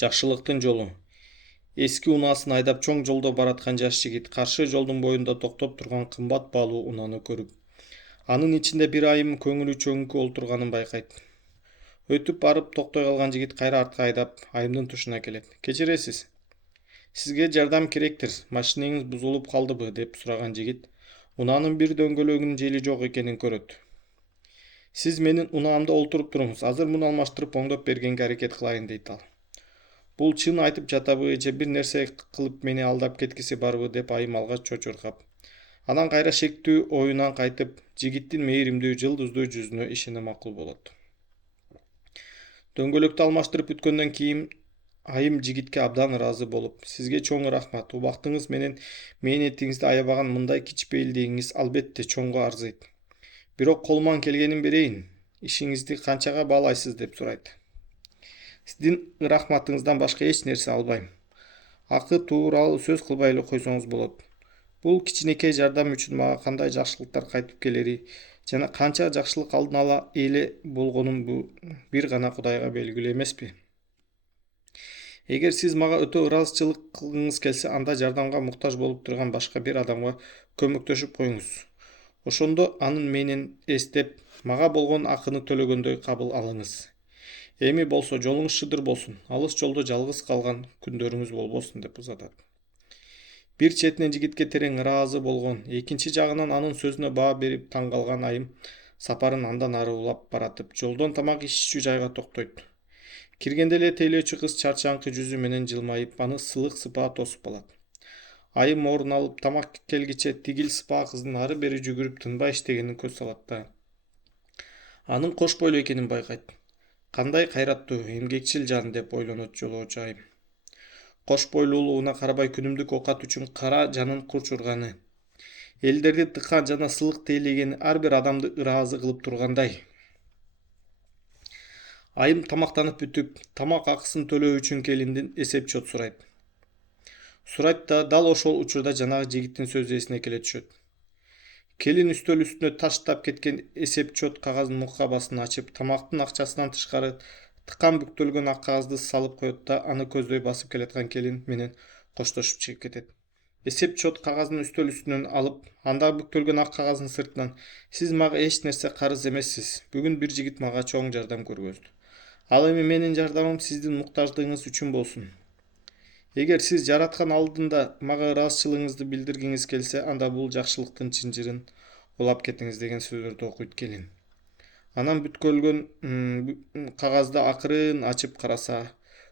Жакшылыктын жолу. Эски унаасын айдап чоң жолдо бараткан жаш жигит каршы жолдун боюнда токтоп турган кымбат баалуу унааны көрүп, анын ичинде бир айым көңүлү чөңкү олтурганын байкайт. Өтүп барып токтой калган жигит кайра артка айдап, айымдын тушуна келет. Кечиресиз, сизге жардам керектир, машинеңиз бузулуп калдыбы деп сураган жигит унаанын бир дөңгөлөгүнүн жели жок экенин көрөт. Сиз менин унаамда олтуруп туруңуз, азыр муну алмаштырып оңдоп бергенге аракет кылайын дейт ал. Бул чын айтып жатабы же бир нерсе кылып мени алдап кеткиси барбы деп айым алгач чочуркап. Анан кайра шектүү оюнан кайтып, жигиттин мээримдүү жылдыздуу жүзүнө ишене макул болот. Дөңгөлөктү алмаштырып бүткөндөн кийин айым жигитке абдан ыраазы болуп, сизге чоң рахмат, убактыңыз менен мээнетиңизди аябаган мындай кичпейилдигиңиз албетте чоңго арзыйт. Бирок колуман келгенин берейин, ишиңизди канчага баалайсыз деп сурайт. Сиздин рахматыңыздан башка эч нерсе албайм. Акы тууралуу сөз кылбай эле койсоңуз болот. Бул кичинекей жардам үчүн мага кандай жакшылыктар кайтып келери жана канча жакшылык алдын ала эле болгонум бир гана Кудайга белгилүү эмеспи? Эгер сиз мага өтө ыраазычылык кылгыңыз келсе, анда жардамга муктаж болуп турган башка бир адамга көмөктөшүп коюңуз. Ошондо анын менен эстеп, мага болгон акыны төлөгөндөй кабыл алыңыз. Эми болсо жолуңуз шыдыр болсун, алыс жолдо жалгыз калган күндөрүңүз болбосун деп узатат. Бир четинен жигитке терең ыраазы болгон, экинчи жагынан анын сөзүнө баа берип таң калган айым сапарын андан ары улап баратып, жолдон тамак ичүүчү жайга токтойт. Киргенде эле тейлөөчү кыз чарчаңкы жүзү менен жылмайып, аны сылык сыпаа тосуп алат. Айым орун алып, тамак келгиче тигил сыпаа кыздын ары бери жүгүрүп тынбай иштегенине көз салат да анын кош бойлуу экенин байкайт. Кандай кайраттуу, эмгекчил жан деп ойлонот жолоочу айым. Кош бойлуулугуна карабай күнүмдүк оокат үчүн кара жанын кучурганы, элдерди тыккан жана сылык тейлегени ар бир адамды ыраазы кылып тургандай. Айым тамактанып бүтүп, тамак акысын төлөө үчүн келиндин эсеп чот сурайт. Сурайт да дал ошол учурда жанагы жигиттин сөзү эсине келе түшөт. Келин үстөл үстүнө таштап кеткен эсеп чот кагазын мукабасын ачып, тамактын акчасынан тышкары тыккан бүктөлгөн ак кагазды салып коет да аны көздөй басып келаткан келин менен коштошуп чыгып кетет. Эсеп чот кагазын үстөл үстүнөн алып, анда бүктөлгөн ак кагаздын сыртынан сиз мага эч нерсе карыз эмессиз. Бүгүн бир жигит мага чоң жардам көргөздү. Ал эми менин жардамым сиздин муктаждыгыңыз үчүн болсун. Эгер сиз жараткан алдында мага ыраазычылыгыңызды билдиргиңиз келсе, анда бул жакшылыктын чынжырын улап кетиңиз деген сөздөрдү окуйт келин. Анан бүткөлгөн кагазды акырын ачып караса,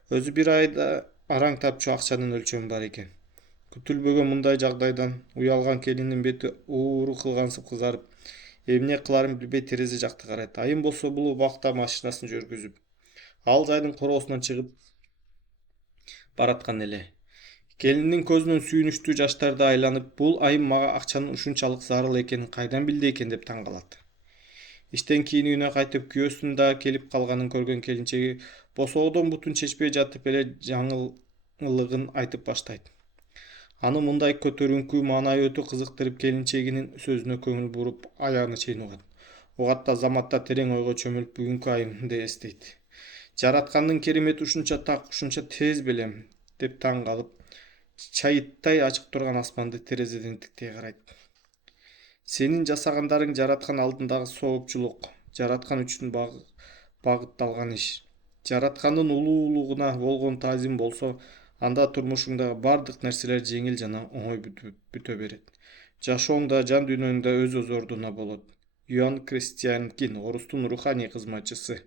өзү бир айда араң тапчу акчанын өлчөмү бар экен. Күтүлбөгөн мындай жагдайдан уялган келиндин бети ууру кылгансып кызарып, эмне кыларын билбей терезе жакты карайт. Айым болсо бул убакта машинасын жүргүзүп, ал жайдын короосунан чыгып бараткан эле. Келиндин көзүнөн сүйүнүчтүү жаштарды айланып, бул айым мага акчанын ушунчалык зарыл экенин кайдан билди экен деп таң калат. Иштен кийин үйүнө кайтып күйөөсүнүн да келип калганын көргөн келинчеги босоодон бутун чечпей жатып эле жаңылыгын айтып баштайт. Аны мындай көтөрүңкү маанайы өтө кызыктырып, келинчегинин сөзүнө көңүл буруп, аяғына чейин угат. Угат да заматта терең ойго чөмүлүп бүгүнкү айымды эстейт. Жараткандын керемети ушунча так, ушунча тез белем деп таң калып, чайыттай ачык турган асманды терезеден тиктей карайт. Сенин жасагандарың жараткан алдындагы соопчулук, жараткан үчүн багытталган иш. Жараткандын улуулугуна болгон таазим болсо, анда турмушуңдагы бардык нерселер жеңил жана оңой бүтө берет. Жашооң да, жан дүйнөң да өз ордуна болот. Юан Кристиан Кин, орустун руханий кызматчысы.